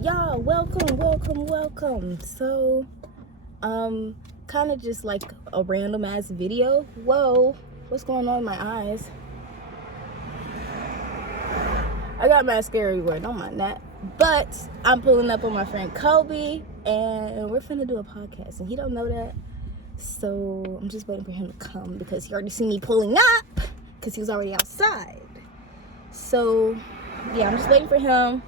Y'all, welcome. So, kind of just like a random ass video. Whoa, what's going on in my eyes? I got mascara everywhere, don't mind that. But I'm pulling up on my friend Kobe, and we're finna do a podcast, and he don't know that. So I'm just waiting for him to come because he already seen me pulling up because he was already outside. So yeah, I'm just waiting for him.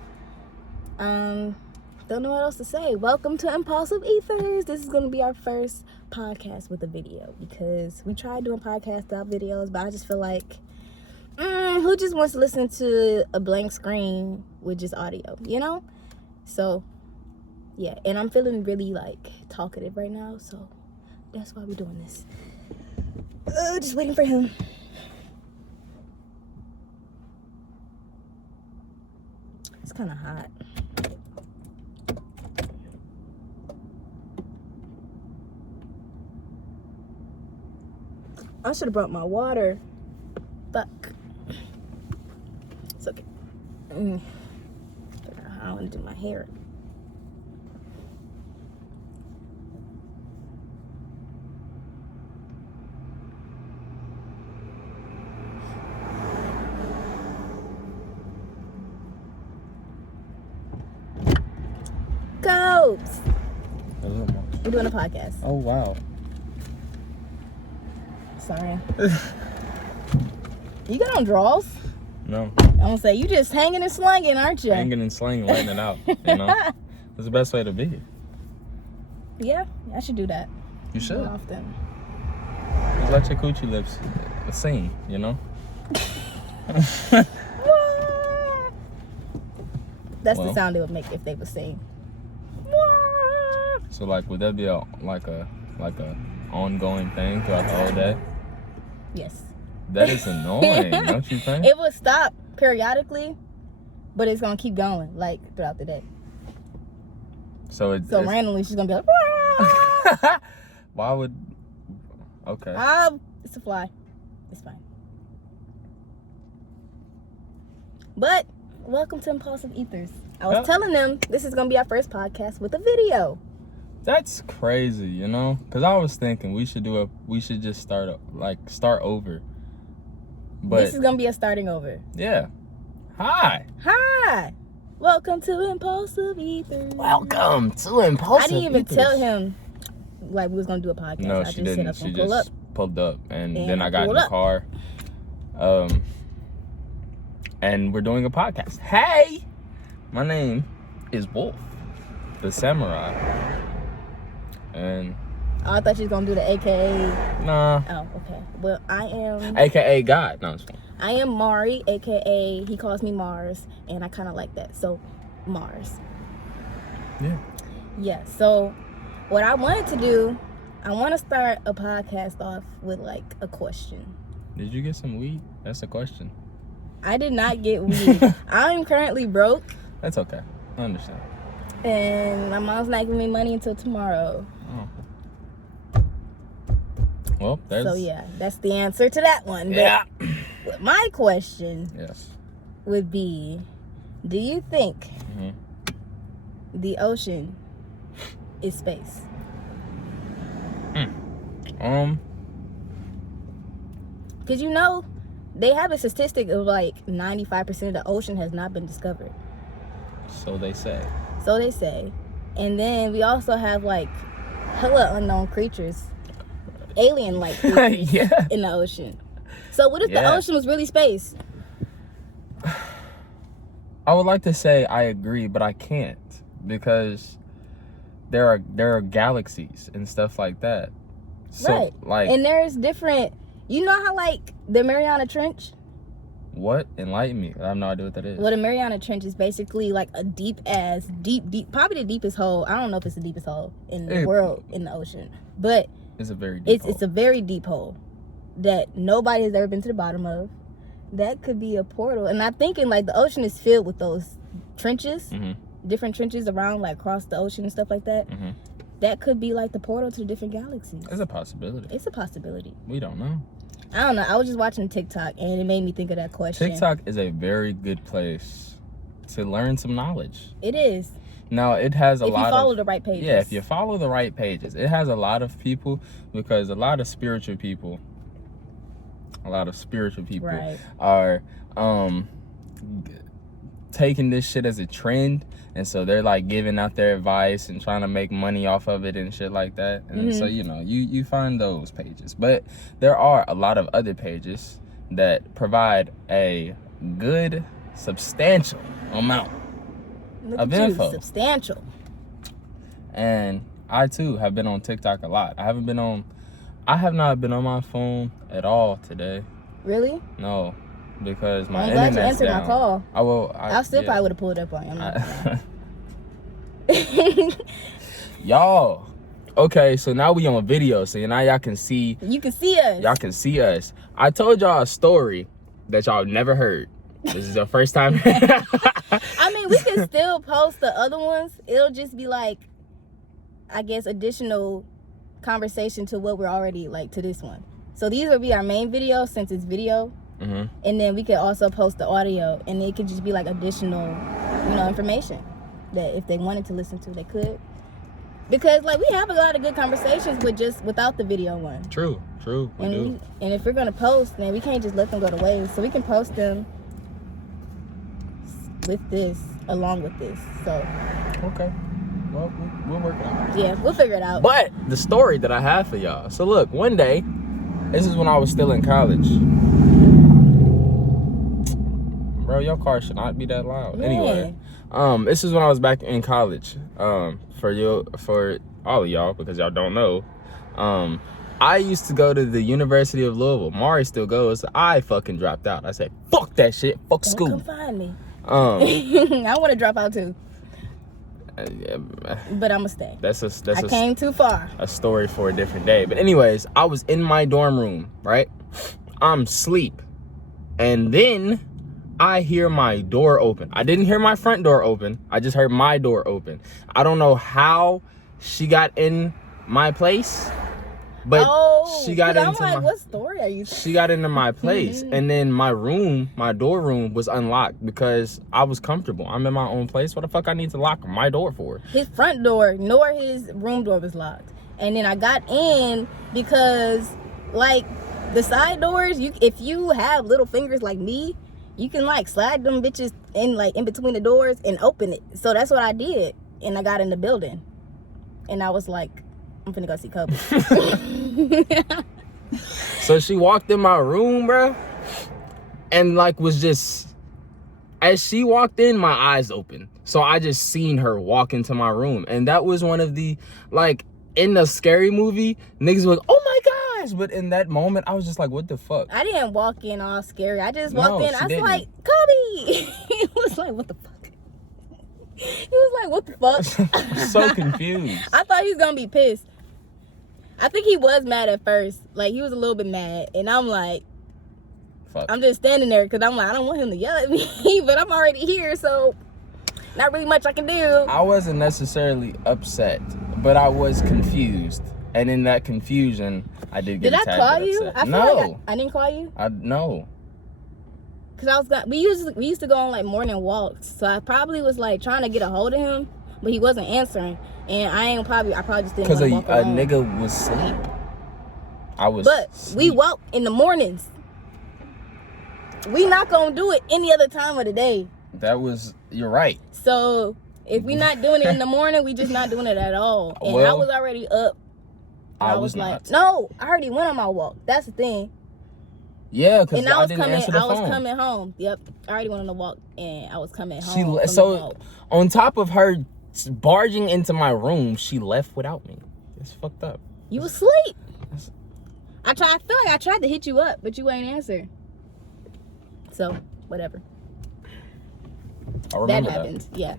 Don't know what else to say. Welcome to Impulsive Ethers. This is going to be our first podcast with a video because we tried doing podcasts without videos, but I just feel like who just wants to listen to a blank screen with just audio, you know? So yeah, and I'm feeling really like talkative right now, so that's why we're doing this. Just waiting for him. It's kind of hot. I should have brought my water. Fuck. It's okay. Figure out how I want to do my hair. Goats. We're doing a podcast. Oh, wow. Sorry. You got on drawers? No. I'm gonna say, you just hanging and slanging, aren't you? Hanging and slinging, letting it out. You know? That's the best way to be. Yeah, I should do that. You should. More often. Just let your coochie lips sing, you know? That's the sound they would make if they would sing. So, like, would that be a ongoing thing throughout the whole day? Yes. That is annoying, don't you think? It would stop periodically, but it's gonna keep going like throughout the day. So randomly she's gonna be like, why would? Okay. It's a fly. It's fine. But welcome to Impulsive Ethers. I was telling them this is gonna be our first podcast with a video. That's crazy, you know? Because I was thinking we should just start over. But this is going to be a starting over. Yeah. Hi. Welcome to Impulsive Ethers. Welcome to Impulsive I didn't even Ethers. tell him like we was going to do a podcast. No, I she didn't. She just pulled up. And then I got in the car. And we're doing a podcast. Hey! My name is Wolf.The.Samurai. And I thought she was gonna do the AKA. Nah. Oh, okay. Well, I am AKA God. No, it's fine. I am Mari, AKA he calls me Mars, and I kind of like that. So, Mars. Yeah. Yeah. So, what I wanted to do, I want to start a podcast off with like a question. Did you get some weed? That's a question. I did not get weed. I'm currently broke. That's okay. I understand. And my mom's not giving me money until tomorrow. Oh. Well, So yeah, that's the answer to that one. Yeah. But my question would be, do you think the ocean is space? Because you know, they have a statistic of like 95% of the ocean has not been discovered. So they say. And then we also have like hella unknown creatures, alien-like creatures in the ocean. So what if the ocean was really space? I would like to say I agree, but I can't because there are galaxies and stuff like that. So, right. And there's different. You know how like the Mariana Trench? What? Enlighten me. I have no idea what that is. Well, the Mariana Trench is basically like a deep, probably the deepest hole. I don't know if it's the deepest hole in the world in the ocean, but it's a very deep hole. It's a very deep hole that nobody has ever been to the bottom of. That could be a portal. And I'm thinking like the ocean is filled with those trenches, different trenches around like across the ocean and stuff like that. That could be like the portal to the different galaxies. It's a possibility. It's a possibility. We don't know. I don't know. I was just watching TikTok and it made me think of that question. TikTok is a very good place to learn some knowledge. It is. Now, it has a lot of... If you follow the right pages. Yeah, if you follow the right pages. It has a lot of people, because a lot of spiritual people Right. are taking this shit as a trend, and so they're like giving out their advice and trying to make money off of it and shit like that. And so, you know, you find those pages, but there are a lot of other pages that provide a good substantial amount of info. Substantial. And I too have been on TikTok a lot. I have not been on my phone at all today. Really? No, because my I'm glad you internet's answered down. my call. I still probably would have pulled up on you. I'm not gonna lie. Y'all. Okay, so now we on video, so now y'all can see. You can see us. Y'all can see us. I told y'all a story that y'all never heard. This is your first time. I mean, we can still post the other ones. It'll just be like, I guess, additional conversation to what we're already like to this one. So these will be our main video, since it's video. And then we could also post the audio, and it could just be like additional, you know, information that if they wanted to listen to, they could. Because like we have a lot of good conversations without the video one. True, we do. And if we're gonna post, then we can't just let them go to waste. So we can post them with this, along with this. So Okay. Well, we'll work it out. yeah, we'll figure it out. But the story that I have for y'all. So look, one day, this is when I was still in college. Bro, your car should not be that loud. Yeah. Anyway, this is when I was back in college. For all of y'all, because y'all don't know, I used to go to the University of Louisville. Mari still goes. I fucking dropped out. I said, fuck that shit. Fuck Don't school. come find me. I want to drop out too. Yeah, but I'ma stay. I came too far. A story for a different day. But anyways, I was in my dorm room, right? I'm asleep, and then I hear my door open. I didn't hear my front door open. I just heard my door open. I don't know how she got in my place, but she got into like, what story are you telling? She got into my place, and then my door room was unlocked because I was comfortable. I'm in my own place. What the fuck I need to lock my door for? His front door nor his room door was locked. And then I got in because, like, the side doors, if you have little fingers like me, you can like slide them bitches in like in between the doors and open it. So that's what I did. And I got in the building. And I was like, I'm finna go see Kobe. So she walked in my room, bro, and like was just, as she walked in, my eyes opened. So I just seen her walk into my room. And that was one of the, like, in the scary movie, niggas was, oh my gosh. But in that moment, I was just like, what the fuck? I didn't walk in all scary. I just walked in. I was didn't. like, Kobe. He was like, what the fuck? He was like, what the fuck? I'm so confused. I thought he was going to be pissed. I think he was mad at first. Like, he was a little bit mad. And I'm like, fuck. I'm just standing there because I'm like, I don't want him to yell at me. But I'm already here, so not really much I can do. I wasn't necessarily upset, but I was confused. And in that confusion, I did get Did I call you? Upset. I feel No. like I didn't call you? No. Because we used to go on like morning walks. So I probably was like trying to get a hold of him, but he wasn't answering. And I probably just didn't want to walk Because a alone. nigga was asleep. I was But asleep. we walk in the mornings. We not going to do it any other time of the day. You're right. So if we not doing it in the morning, we just not doing it at all. And I was already up. I was like, not. no, I already went on my walk. That's the thing. Yeah, because I didn't answer the phone. was coming home. Yep, I already went on the walk, and I was coming home. On top of her barging into my room, she left without me. It's fucked up. You was asleep. I feel like I tried to hit you up, but you ain't answer. So whatever. I remember that happened. Yeah,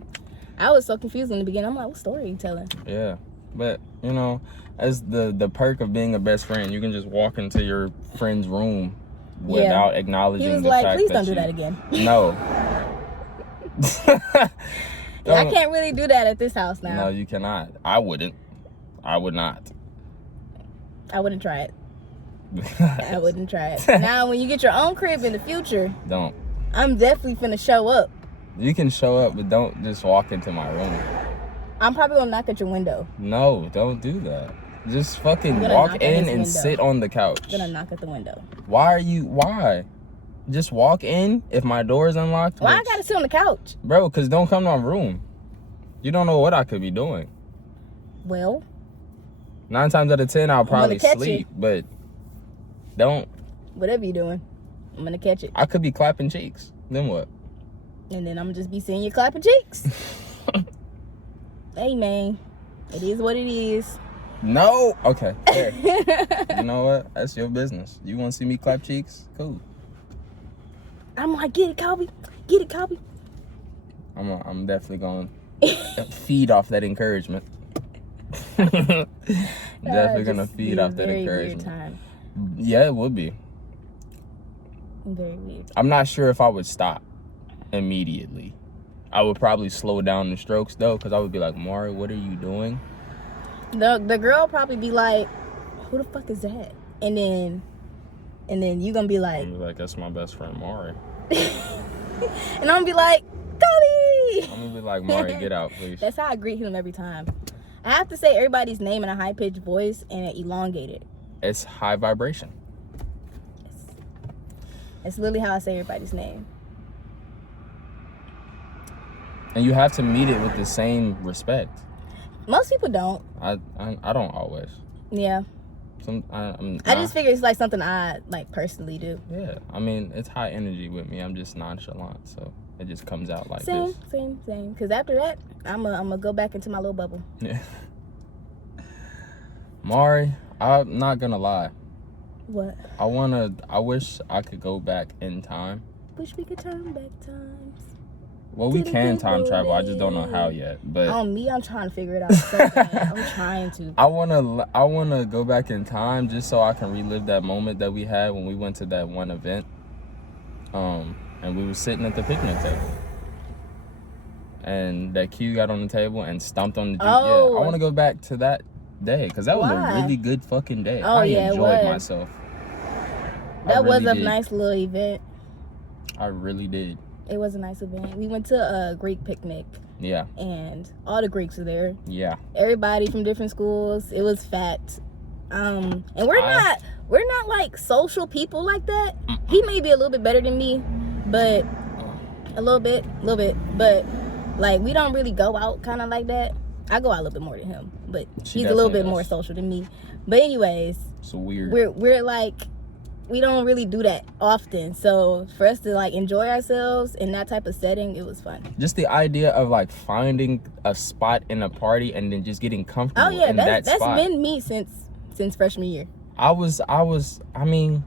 I was so confused in the beginning. I'm like, what story are you telling? Yeah, but you know, as the perk of being a best friend, you can just walk into your friend's room without acknowledging the fact that please don't do that again. No. Yeah, I can't really do that at this house now. No, you cannot. I wouldn't. I would not. I wouldn't try it. I wouldn't try it. Now, when you get your own crib in the future, Don't. I'm definitely finna show up. You can show up, but don't just walk into my room. I'm probably gonna knock at your window. No, don't do that. Just fucking gonna walk knock at in his and window. sit on the couch. I'm gonna knock at the window. Why? Just walk in if my door is unlocked. Why bitch. I gotta sit on the couch? Bro, because don't come to my room. You don't know what I could be doing. Well, 9 times out of 10, I'll probably catch sleep, but don't. whatever you're doing, I'm gonna catch it. I could be clapping cheeks. Then what? And then I'm gonna just be seeing you clapping cheeks. Hey, man. It is what it is. No. Okay. Fair. You know what? That's your business. You want to see me clap cheeks? Cool. I'm like, get it, Kobe. Get it, Kobe. I'm definitely going to feed off that encouragement. Definitely going to feed off that encouragement. Weird time. Yeah, it would be. Very weird. I'm not sure if I would stop immediately. I would probably slow down the strokes though, because I would be like, Mari, what are you doing? The girl probably be like, who the fuck is that? And then you gonna be like, That's my best friend Mari. and I'm gonna be like, Kobe. I'm gonna be like, Mari, get out, please. That's how I greet him every time. I have to say everybody's name in a high pitched voice and elongated. It's high vibration. It's literally how I say everybody's name. And you have to meet it with the same respect. Most people don't. I don't always. Yeah. I just figure it's like something I like personally do. Yeah. I mean, it's high energy with me. I'm just nonchalant, so it just comes out like same, this. Same. Because after that, I'm gonna go back into my little bubble. Yeah. Mari, I'm not gonna lie. What? I wish I could go back in time. Wish we could turn back times. Well, we can time travel. I just don't know how yet. But on me, I'm trying to figure it out. So bad. I'm trying to. I wanna go back in time just so I can relive that moment that we had when we went to that one event. And we were sitting at the picnic table. And that Q got on the table and stomped on the Jeep. Oh. Yeah, I want to go back to that day because that was a really good fucking day. Oh, I yeah, it enjoyed was. myself. That was a nice little event. I really did. It was a nice event. We went to a Greek picnic. Yeah. And all the Greeks were there. Yeah. Everybody from different schools. It was fat. And we're not like social people like that. He may be a little bit better than me, but a little bit. But like we don't really go out kind of like that. I go out a little bit more than him, but he's a little bit more social than me. But anyways, so weird. We're like, we don't really do that often. So for us to like enjoy ourselves in that type of setting, it was fun. Just the idea of like finding a spot in a party and then just getting comfortable in that spot. That's been me since freshman year. I mean,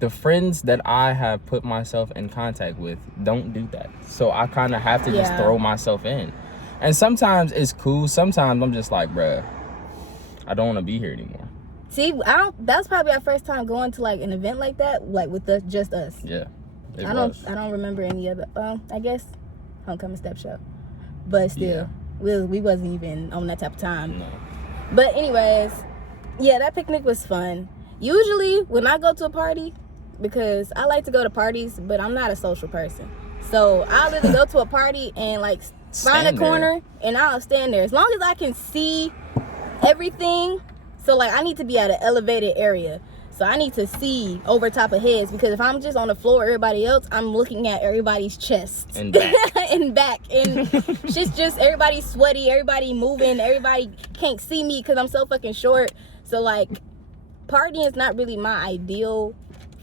the friends that I have put myself in contact with don't do that. So I kind of have to just throw myself in. And sometimes it's cool. Sometimes I'm just like, bruh, I don't want to be here anymore. See, that's probably our first time going to like an event like that, like with just us. Yeah. I don't remember any other. I guess homecoming step show, but still, we wasn't even on that type of time. No. But anyways, yeah, that picnic was fun. Usually when I go to a party, because I like to go to parties, but I'm not a social person, so I'll literally go to a party and like find a corner and I'll stand there as long as I can see everything. So like I need to be at an elevated area. So I need to see over top of heads, because if I'm just on the floor, everybody else, I'm looking at everybody's chest and back. and back. And just everybody's sweaty, everybody moving, everybody can't see me because I'm so fucking short. So like partying is not really my ideal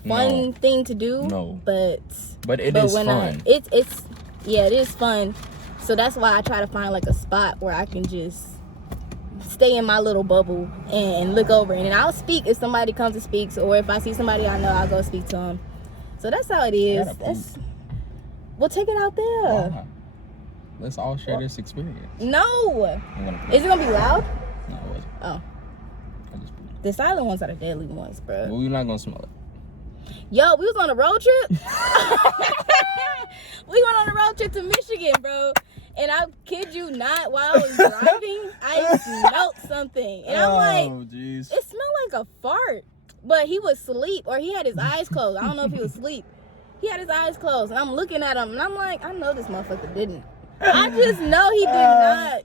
fun thing to do. No. But it is fun. It is fun. So that's why I try to find like a spot where I can just stay in my little bubble and look over, and then I'll speak if somebody comes to speak, or if I see somebody I know, I'll go speak to them. So that's how it is. We'll take it out there. Wow. Let's all share this experience. No. Is it gonna be loud? No, it wasn't. Oh. The silent ones are the deadly ones, bro. Well, you're not gonna smell it. Yo, we was on a road trip. We went on a road trip to Michigan, bro. And I kid you not, while I was driving, I smelled something. And I'm like, geez. It smelled like a fart. But he was asleep, or he had his eyes closed. I don't know if he was asleep. He had his eyes closed, and I'm looking at him, and I'm like, I know this motherfucker didn't. I just know he did not.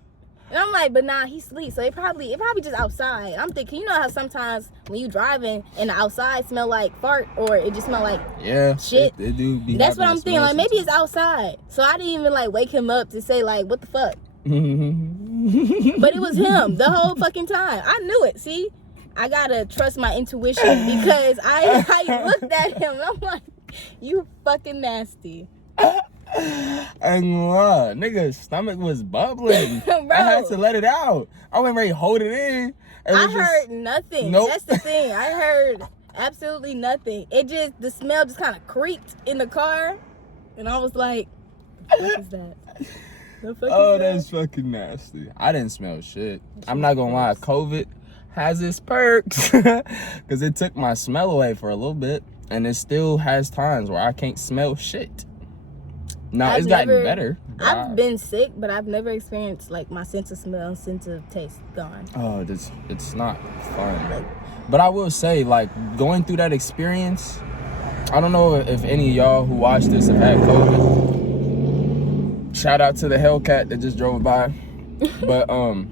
And I'm like, but nah, he sleeps, so it probably just outside. I'm thinking, you know how sometimes when you driving and the outside smell like fart, or it just smell like shit. It do be. That's what I'm thinking. Like maybe it's outside. So I didn't even like wake him up to say like, what the fuck. But it was him the whole fucking time. I knew it. See, I gotta trust my intuition because I looked at him and I'm like, you fucking nasty. And nigga's stomach was bubbling. Bro. I had to let it out. I wasn't ready to hold it in. I heard nothing. Nope. That's the thing. I heard absolutely nothing. The smell just kind of creaked in the car, and I was like, what is that? That's fucking nasty. I didn't smell shit. I'm not gonna lie. COVID has its perks because it took my smell away for a little bit, and it still has times where I can't smell shit. No, it's gotten better. I've been sick, but I've never experienced like my sense of smell and sense of taste gone. Oh, it's not fun. But I will say, like, going through that experience, I don't know if any of y'all who watch this have had COVID. Shout out to the Hellcat that just drove by. But I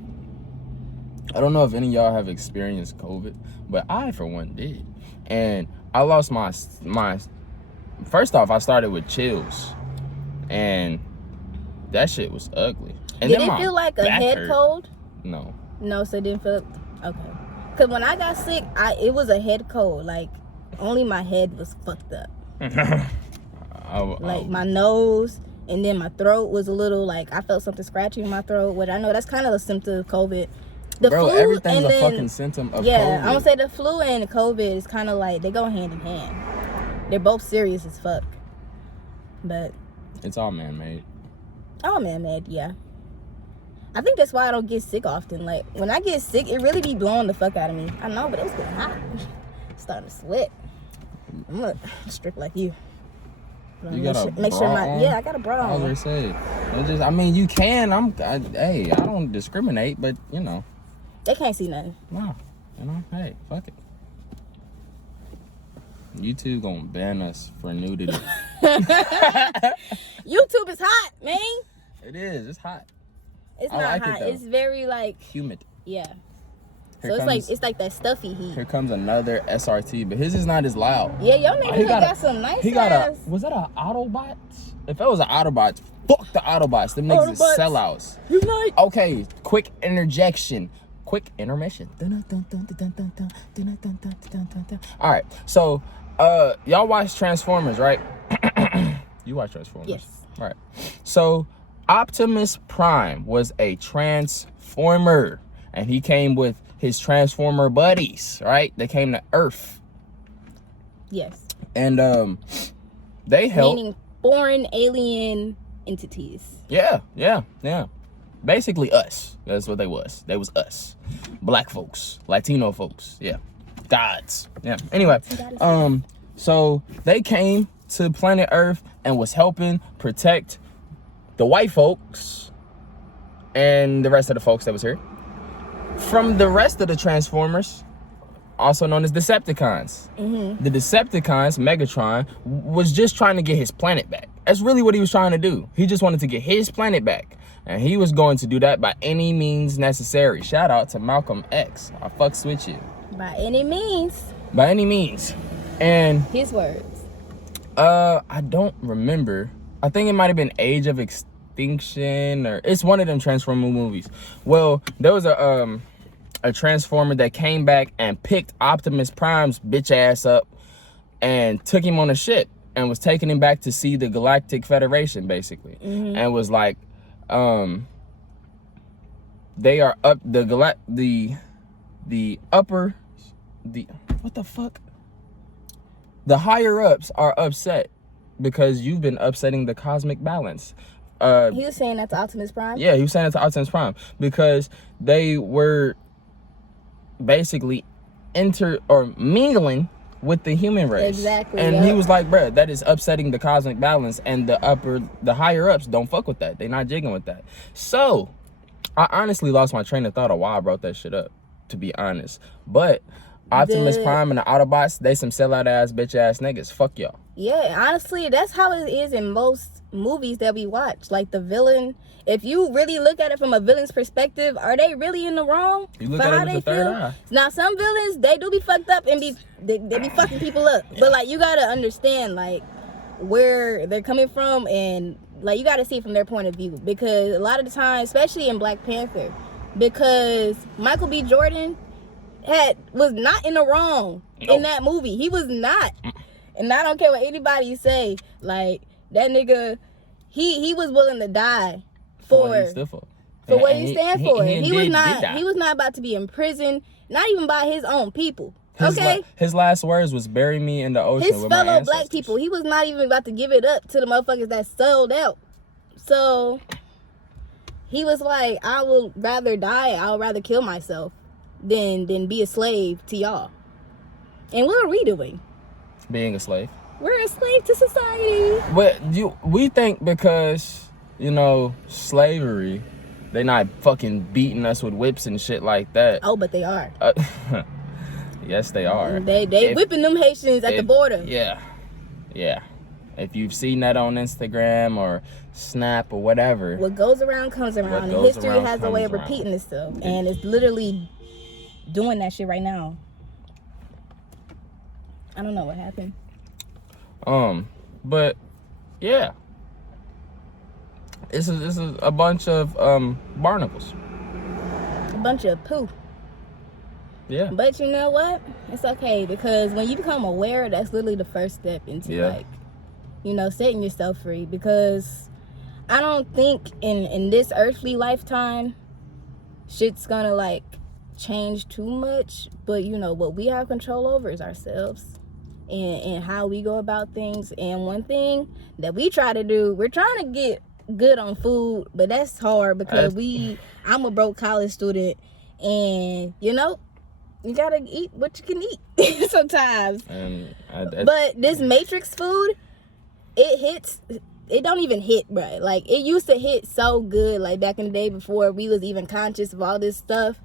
don't know if any of y'all have experienced COVID, but I for one did. And I lost my first off, I started with chills. And that shit was ugly. And did it feel like a head cold? No. No, so it didn't feel okay. Cause when I got sick, it was a head cold. Like only my head was fucked up. Like my nose, and then my throat was a little like I felt something scratching in my throat. Which I know that's kind of a symptom of COVID. The flu, everything's a fucking symptom of COVID. Yeah, I'm gonna say the flu and COVID is kind of like they go hand in hand. They're both serious as fuck. But it's all man-made. All man-made, yeah. I think that's why I don't get sick often. Like, when I get sick, it really be blowing the fuck out of me. I know, but it was getting hot. Starting to sweat. I'm gonna strip like you. You got a bra on? Yeah, I got a bra on. I was gonna say, I mean, you can. Hey, I don't discriminate, but you know. They can't see nothing. No, you know, hey, fuck it. YouTube gonna ban us for nudity. YouTube is hot, man. It is. It's hot. It's not hot. It's very like humid. Yeah. It's like that stuffy heat. Here comes another SRT, but his is not as loud. Yeah, your nigga got some nice. Was that an Autobot? If it was an Autobot, fuck the Autobots. Them niggas is sellouts. Unite. Okay, quick interjection. Quick intermission. All right, so y'all watch Transformers, right? You watch Transformers? Yes. All right. So Optimus Prime was a Transformer, and he came with his Transformer buddies, right? They came to Earth. Yes. And they helped. Meaning foreign alien entities. Yeah. Basically us. That's what they was. They was us. Black folks. Latino folks. Yeah. Gods. Yeah. Anyway. So they came to planet Earth and was helping protect the white folks and the rest of the folks that was here from the rest of the Transformers, also known as Decepticons. The Decepticons, Megatron, was just trying to get his planet back. That's really what he was trying to do. He just wanted to get his planet back. And he was going to do that by any means necessary. Shout out to Malcolm X. I fucks with you. By any means. By any means. And his words. I don't remember. I think it might have been Age of Extinction, or it's one of them Transformer movies. Well, there was a Transformer that came back and picked Optimus Prime's bitch ass up and took him on a ship and was taking him back to see the Galactic Federation, basically. And was like, they are up the higher ups are upset because you've been upsetting the cosmic balance. He was saying that to Optimus Prime? Yeah, he was saying that to Optimus Prime because they were basically mingling with the human race. Exactly. And he was like, bruh, that is upsetting the cosmic balance, and the higher ups don't fuck with that. They not jigging with that. So I honestly lost my train of thought of why I brought that shit up, to be honest. But Optimus Prime and the Autobots, they some sellout ass bitch ass niggas. Fuck y'all. Yeah, honestly, that's how it is in most movies that we watch. Like the villain, if you really look at it from a villain's perspective, are they really in the wrong? You look at it with the third eye. Now, some villains, they do be fucked up and they be fucking people up. But like, you gotta understand like where they're coming from, and like you gotta see it from their point of view, because a lot of the time, especially in Black Panther, because Michael B. Jordan was not in the wrong in that movie. He was not. And I don't care what anybody say. Like, that nigga, he was willing to die for what he stands for. He was not about to be in prison, not even by his own people. His last words was bury me in the ocean his with my fellow ancestors. Black people. He was not even about to give it up to the motherfuckers that sold out. So he was like, I would rather die. I would rather kill myself than be a slave to y'all. And what are we doing? Being a slave. We're a slave to society. But we think because, you know, slavery, they not fucking beating us with whips and shit like that. Oh, but they are. Yes, they are. They whipping them Haitians at the border. Yeah. If you've seen that on Instagram or Snap or whatever. What goes around comes around. And history has a way of repeating itself. And it's literally doing that shit right now. I don't know what happened. But yeah. This is a bunch of barnacles. A bunch of poo. Yeah. But you know what? It's okay, because when you become aware, that's literally the first step into like, you know, setting yourself free. Because I don't think in this earthly lifetime shit's gonna like change too much. But you know, what we have control over is ourselves and how we go about things. And one thing that we try to do, we're trying to get good on food, but that's hard because I'm a broke college student, and you know, you gotta eat what you can eat sometimes. But this Matrix food, it don't even hit, bro. Like, it used to hit so good, like back in the day before we was even conscious of all this stuff.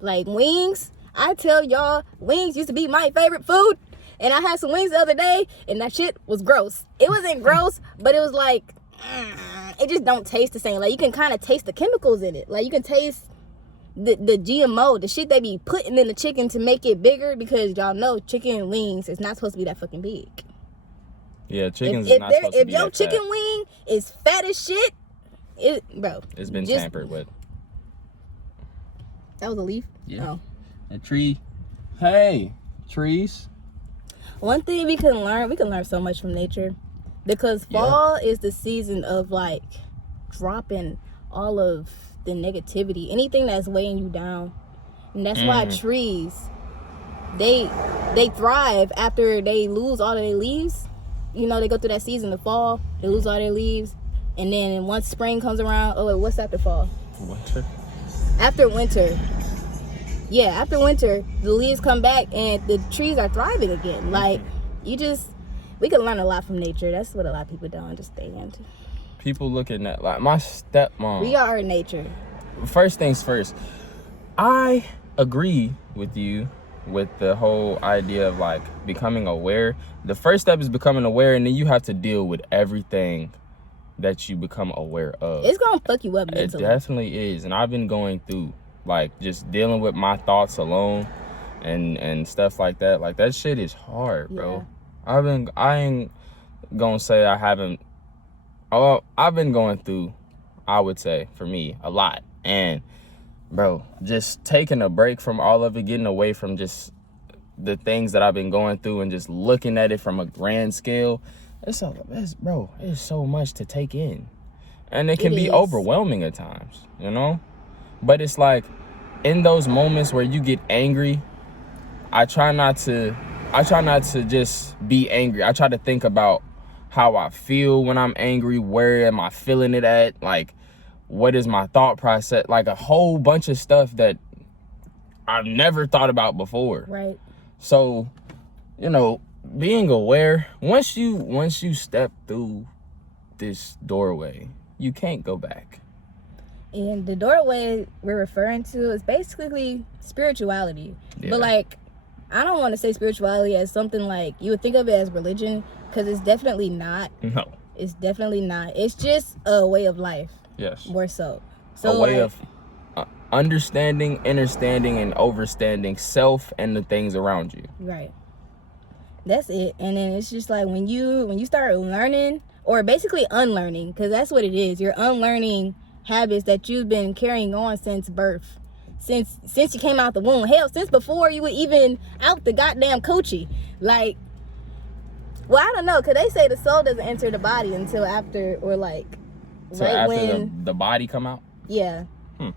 Like wings, I tell y'all, wings used to be my favorite food. And I had some wings the other day, and that shit was gross. It wasn't gross, but it was like, it just don't taste the same. Like, you can kind of taste the chemicals in it. Like, you can taste the GMO, the shit they be putting in the chicken to make it bigger, because y'all know chicken wings is not supposed to be that fucking big. Yeah, chickens is not supposed to be that fat. If your chicken wing is fat as shit, it's been tampered with. That was a leaf? Yeah. Oh. A tree. Hey, trees. One thing we can learn so much from nature, because fall is the season of like dropping all of the negativity, anything that's weighing you down. And that's why trees, they thrive after they lose all of their leaves. You know, they go through that season of fall, they lose all their leaves, and then once spring comes around, oh wait, what's after fall? Winter. After winter. Yeah, after winter, the leaves come back and the trees are thriving again. Like, we can learn a lot from nature. That's what a lot of people don't understand. People looking at, like, my stepmom. We are nature. First things first, I agree with you with the whole idea of, like, becoming aware. The first step is becoming aware, and then you have to deal with everything that you become aware of. It's going to fuck you up mentally. It definitely is, and I've been going through, like, just dealing with my thoughts alone and stuff like that. Like, that shit is hard, bro. I ain't gonna say I haven't. Oh, I've been going through, I would say, for me, a lot. And, bro, just taking a break from all of it, getting away from just the things that I've been going through and just looking at it from a grand scale, it's so much to take in. And it can be overwhelming at times, you know? But it's like, in those moments where you get angry, I try not to just be angry. I try to think about how I feel when I'm angry. Where am I feeling it at? Like, what is my thought process? Like, a whole bunch of stuff that I've never thought about before. Right. So, you know, being aware, once you step through this doorway, you can't go back. And the doorway we're referring to is basically spirituality. Yeah. But like, I don't want to say spirituality as something like you would think of it as religion, because it's definitely not. No. It's definitely not. It's just a way of life. Yes. More so. A way of understanding, understanding, and overstanding self and the things around you. Right. That's it. And then it's just like when you start learning, or basically unlearning, because that's what it is. You're unlearning habits that you've been carrying on since birth. Since you came out the womb. Hell, since before you were even out the goddamn coochie. Like, well, I don't know, because they say the soul doesn't enter the body until after, or like, so right after when the body come out? Yeah.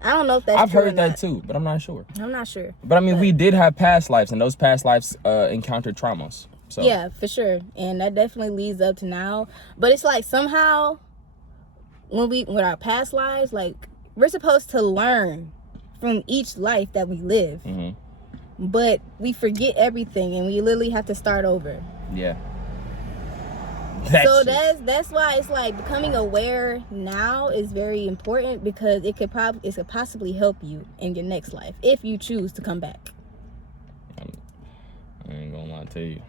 I don't know if that's I've true heard or that not. too, but I'm not sure. I'm not sure. But I mean, we did have past lives, and those past lives encountered traumas. So yeah, for sure. And that definitely leads up to now. But it's like somehow with our past lives, like we're supposed to learn from each life that we live. But we forget everything and we literally have to start over. Yeah. That's why it's like becoming aware now is very important, because it could possibly help you in your next life if you choose to come back. I ain't gonna lie to you.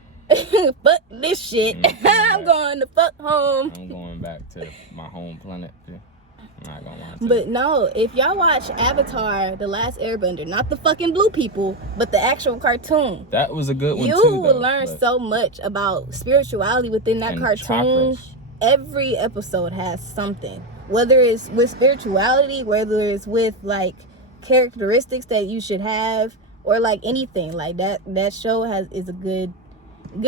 Fuck this shit. I'm going to fuck home. I'm going back to my home planet. Yeah. I'm not gonna lie to But you. no, if y'all watch Avatar: The Last Airbender, not the fucking blue people, but the actual cartoon, That was a good one you too. will learn so much about spirituality within that cartoon. Chakras. Every episode has something, whether it's with spirituality, whether it's with like characteristics that you should have, or like anything like that. That show is a good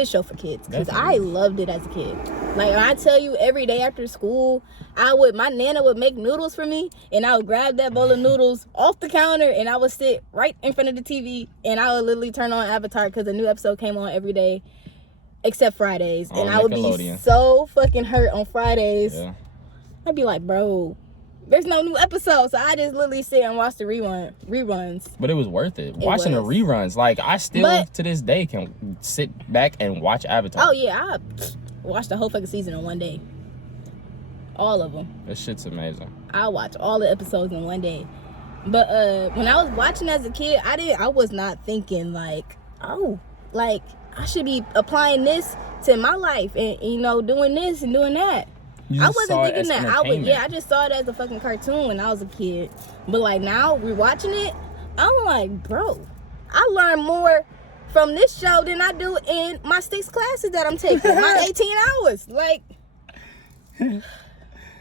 show for kids, because I loved it as a kid. Like, when I tell you, every day after school, my nana would make noodles for me, and I would grab that bowl of noodles off the counter, and I would sit right in front of the TV, and I would literally turn on Avatar, because a new episode came on every day except Fridays. And I would be so fucking hurt on Fridays. Yeah. I'd be like, bro, there's no new episode. So I just literally sit and watch the reruns. But it was worth it. Watching the reruns, like I still to this day can sit back and watch Avatar. Oh yeah, I watched the whole fucking season in one day. All of them. This shit's amazing. I watch all the episodes in one day. But when I was watching as a kid, I was not thinking like, oh, like I should be applying this to my life and doing this and doing that. I wasn't thinking that. I just saw it as a fucking cartoon when I was a kid. But like now we're watching it, I'm like, bro, I learn more from this show than I do in my 6 classes that I'm taking. My 18 hours. Like,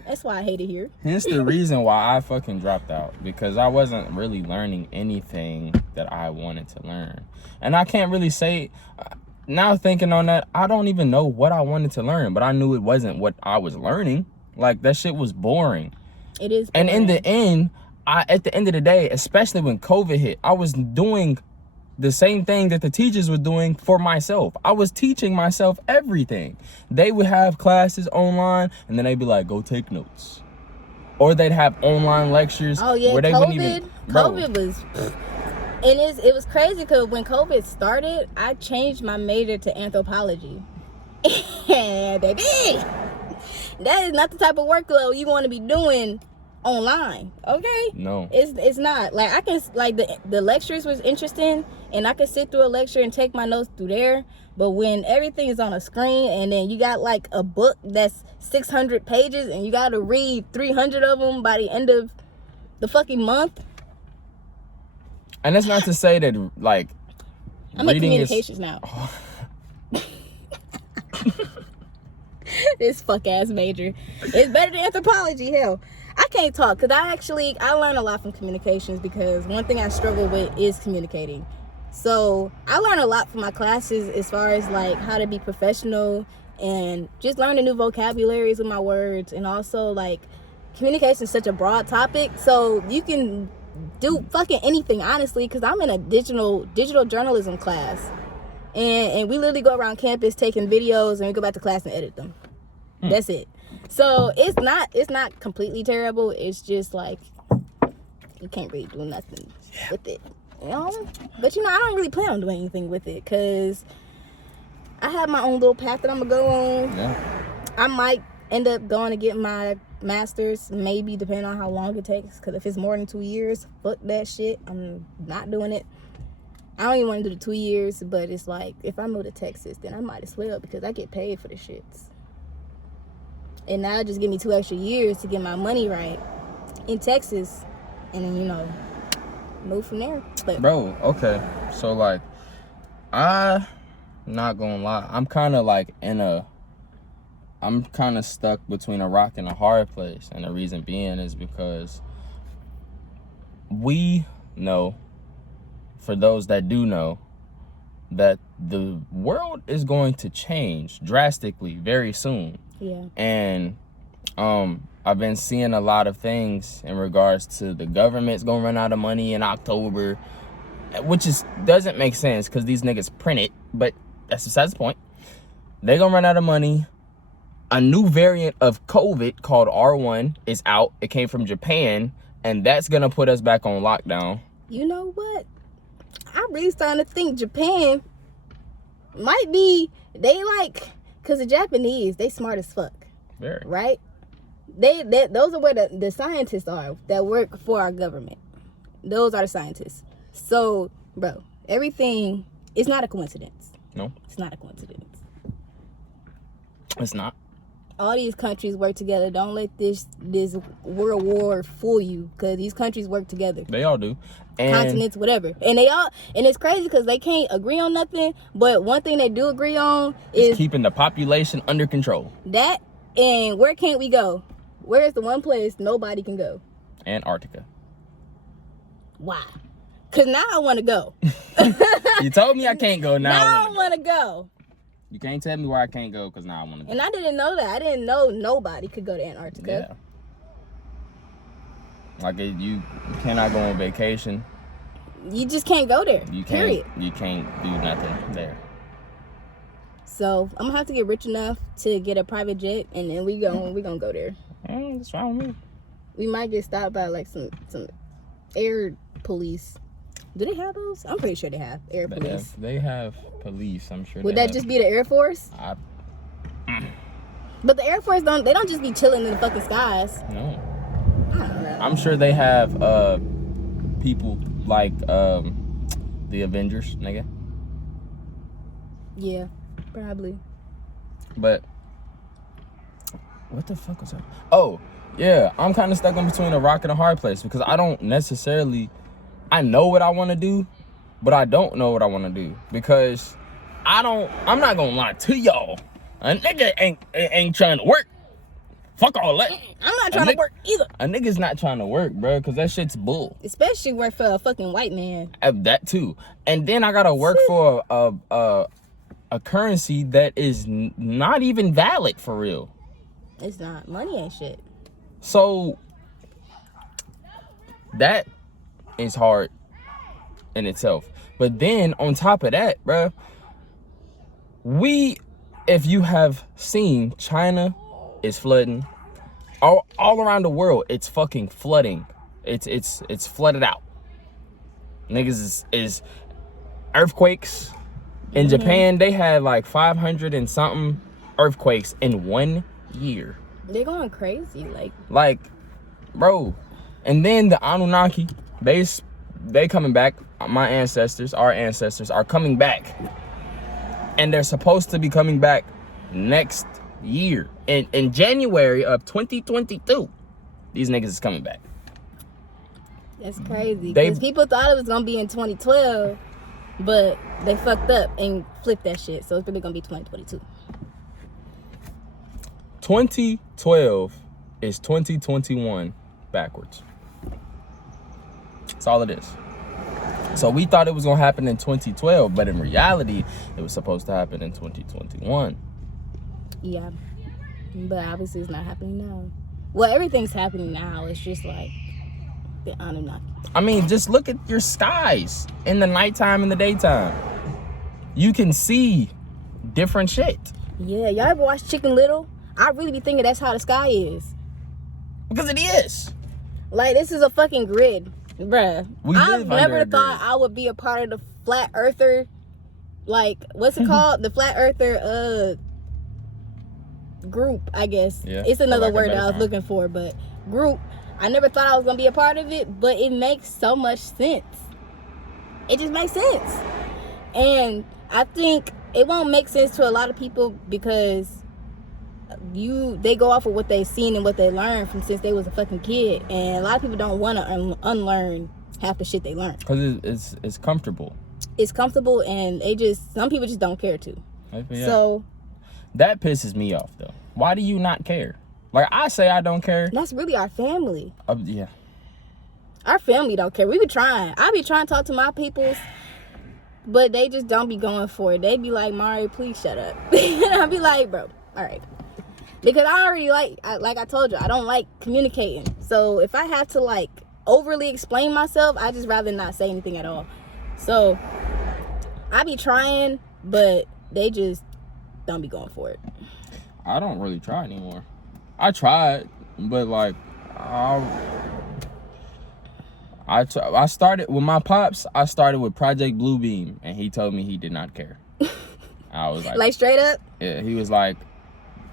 that's why I hate it here. Hence the reason why I fucking dropped out, because I wasn't really learning anything that I wanted to learn. And I can't really say, now thinking on that, I don't even know what I wanted to learn, but I knew it wasn't what I was learning. Like, that shit was boring. It is boring. And in the end, at the end of the day, especially when COVID hit, I was doing the same thing that the teachers were doing for myself. I was teaching myself everything. They would have classes online, and then they'd be like, go take notes. Or they'd have online lectures. Oh yeah, where they wouldn't even, COVID was... And it was crazy, because when COVID started, I changed my major to anthropology. And baby, that is not the type of workload you want to be doing online, okay? No. It's not. Like, I can, like, the lectures was interesting, and I could sit through a lecture and take my notes through there. But when everything is on a screen, and then you got, like, a book that's 600 pages, and you got to read 300 of them by the end of the fucking month. And that's not to say that, like, I'm in communications now. This fuck ass major. It's better than anthropology, hell. I can't talk, because I learn a lot from communications, because one thing I struggle with is communicating. So I learn a lot from my classes as far as like how to be professional and just learning new vocabularies with my words. And also, like, communication is such a broad topic, so you can do fucking anything, honestly, because I'm in a digital journalism class, and we literally go around campus taking videos, and we go back to class and edit them. That's it. So it's not completely terrible. It's just like you can't really do nothing with it, you know. But I don't really plan on doing anything with it, because I have my own little path that I'm gonna go on. Yeah. I might end up going to get my master's, maybe, depending on how long it takes, because if it's more than 2 years, fuck that shit, I'm not doing it. I don't even want to do the 2 years, but it's like, if I move to Texas, then I might as well, because I get paid for the shits. And now just give me 2 extra years to get my money right in Texas, and then, you know, move from there. But bro, okay. So, like, I not gonna lie, I'm kind of like I'm kind of stuck between a rock and a hard place. And the reason being is because we know, for those that do know, that the world is going to change drastically very soon. yeah. And I've been seeing a lot of things in regards to the government's gonna run out of money in October, which doesn't make sense because these niggas print it, but that's besides the point. They're gonna run out of money. A new variant of COVID called R1 is out. It came from Japan, and that's gonna put us back on lockdown. You know what? I'm really starting to think Japan might be, they like, because the Japanese, they smart as fuck. Very. Right? Those are where the scientists are that work for our government. Those are the scientists. So, bro, everything is not a coincidence. No. It's not a coincidence. It's not. All these countries work together. Don't let this world war fool you, because these countries work together. They all do. And Continents, whatever. And it's crazy because they can't agree on nothing, but one thing they do agree on is keeping the population under control. That, and where can't we go? Where is the one place nobody can go? Antarctica. Why? Because now I want to go. You told me I can't go. Now I want to go. You can't tell me where I can't go because now I want to go. And I didn't know that. I didn't know nobody could go to Antarctica. Yeah. Like, you cannot go on vacation. You just can't go there. Period. You can't do nothing there. So I'm gonna have to get rich enough to get a private jet, and then we gonna go there. What's wrong with me? We might get stopped by like some air police. Do they have those? I'm pretty sure they have air police. They have police. I'm sure. Would that just be the Air Force? But the Air Force don't just be chilling in the fucking skies. No. I don't know. I'm sure they have people like the Avengers, nigga. Yeah, probably. But what the fuck was that? Oh, yeah, I'm kind of stuck in between a rock and a hard place because I don't necessarily, I know what I want to do, but I don't know what I want to do because I'm not gonna lie to y'all. A nigga ain't trying to work. Fuck all that. I'm not trying to work either. A nigga's not trying to work, bro, because that shit's bull. Especially work for a fucking white man. That too. And then I gotta work for a currency that is not even valid for real. It's not. Money ain't shit. So that is hard in itself. But then on top of that, bro, if you have seen, China is flooding. All around the world, it's fucking flooding. It's flooded out. Niggas is earthquakes. In Japan, they had like 500 and something earthquakes in 1 year. They're going crazy, like, bro. And then the Anunnaki, they coming back. Our ancestors are coming back, and they're supposed to be coming back next year in January of 2022. These niggas is coming back. That's crazy. Because people thought it was gonna be in 2012, but they fucked up and flipped that shit. So it's really gonna be 2022. 2012 is 2021 backwards. That's all it is. So we thought it was gonna happen in 2012, but in reality, it was supposed to happen in 2021. Yeah, but obviously it's not happening now. Well, everything's happening now. It's just like the Anunnaki. I mean, just look at your skies in the nighttime and the daytime. You can see different shit. Yeah, y'all ever watch Chicken Little? I really be thinking that's how the sky is. Because it is. Like, this is a fucking grid, bruh. I've never thought I would be a part of the flat earther, like, what's it called? The flat earther group, I guess. Yeah, it's another word that I was looking for, but group. I never thought I was gonna be a part of it, but it makes so much sense. It just makes sense. And I think it won't make sense to a lot of people because they go off of what they've seen and what they learned from since they was a fucking kid, and a lot of people don't want to unlearn half the shit they learned because it's comfortable. It's comfortable, and some people just don't care to. Yeah. So that pisses me off though. Why do you not care? Like, I say I don't care. That's really our family. Yeah. Our family don't care. We be trying. I be trying to talk to my peoples, but they just don't be going for it. They be like, Mari, please shut up. And I be like, bro, all right. Because I already like I told you, I don't like communicating. So if I have to like overly explain myself, I just rather not say anything at all. So I be trying, but they just don't be going for it. I don't really try anymore. I tried, but like I started with my pops. I started with Project Bluebeam, and he told me he did not care. I was like straight up. Yeah, he was like,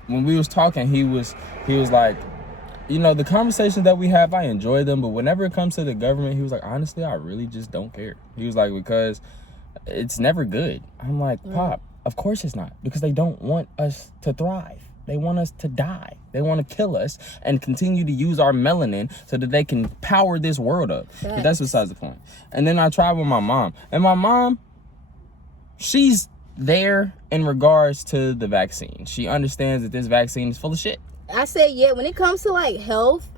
when we was talking, he was like, you know, the conversations that we have, I enjoy them, but whenever it comes to the government, he was like, honestly, I really just don't care. He was like, because it's never good. I'm like, Pop, of course it's not, because they don't want us to thrive. They want us to die. They want to kill us and continue to use our melanin so that they can power this world up. But that's besides the point. And then I tried with my mom. And my mom, she's there in regards to the vaccine. She understands that this vaccine is full of shit. I say, yeah, when it comes to like health,